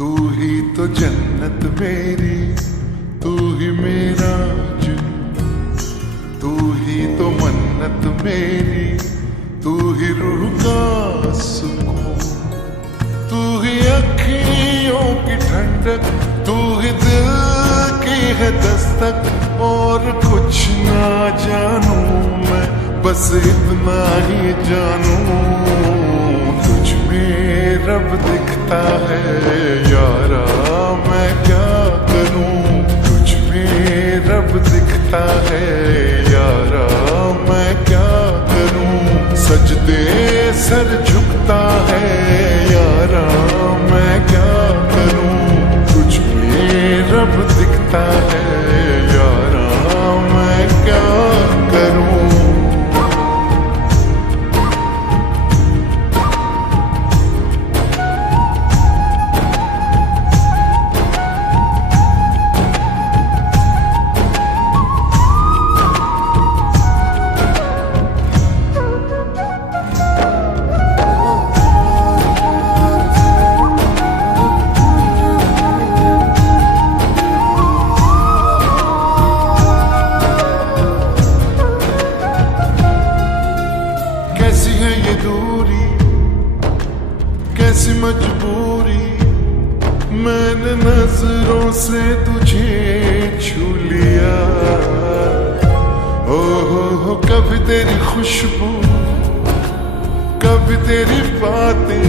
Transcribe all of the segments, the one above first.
तू ही तो जन्नत मेरी, तू ही मेरा जुन्नत, तू ही तो मन्नत मेरी, तू ही रूह का सुकून, तू ही अखियों की ठंडक, तू ही दिल की है दस्तक। और कुछ ना जानूं मैं, बस इतना ही जानूं, तुझ में रब दिखता है यारा, मैं क्या करूं। तुझ में रब दिखता है यारा, मैं क्या करूं। सजदे सर झुकता है यारा, मैं क्या करूं। तुझ में रब दिखता है यारा, मैं क्या करूं। कैसी है ये दूरी, कैसी मजबूरी, मैंने नजरों से तुझे छू लिया। हो कभी तेरी खुशबू, कभी तेरी बातें,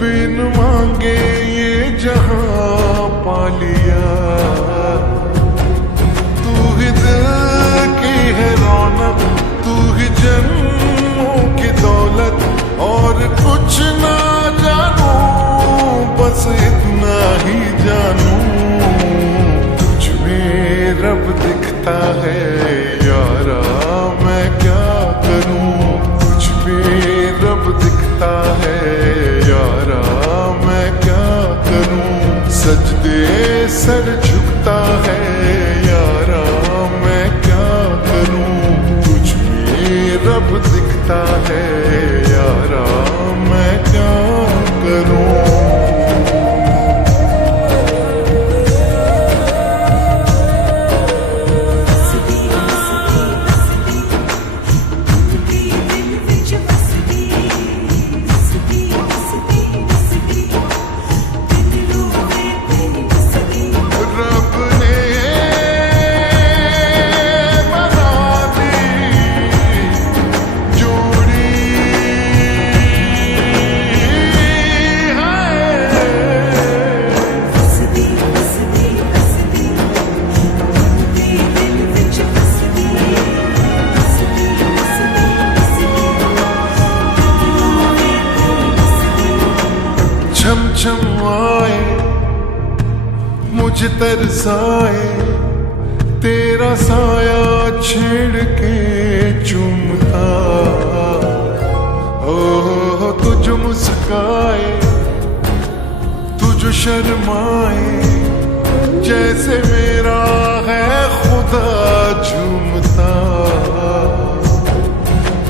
बिन मांगे ये जहां पा लिया। तू ही दिल की है रौनक, तू ही जन्मों की दौलत, और कुछ ना जानूं, बस इतना ही जानूं, तुझ में रब दिखता है यारा, मैं क्या करूं। तुझ में रब दिखता है यारा, मैं क्या करूं। सजदे सर झुकता है यारा, मैं क्या करूं। तुझ में रब दिखता है यारा, मैं क्या करूं। छम छम आए मुझे तरसाए, तेरा साया छेड़ के चूमता। ओ तुझ मुस्काए, तुझ शर्माए, जैसे मेरा है खुदा झूमता।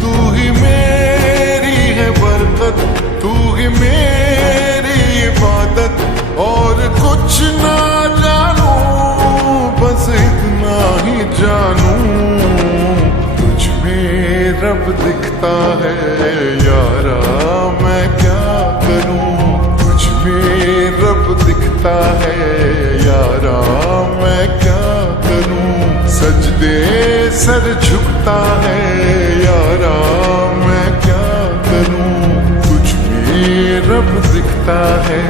तू ही मेरी है बरकत, तू ही मेरी इबादत, और कुछ ना जानूं, बस इतना ही जानूं, तुझ में रब दिखता है यारा, मैं क्या करूं। तुझ में रब दिखता है यारा, मैं क्या करूं। सजदे सर झुकता है यारा, मैं क्या करूं। तुझ में रब दिखता है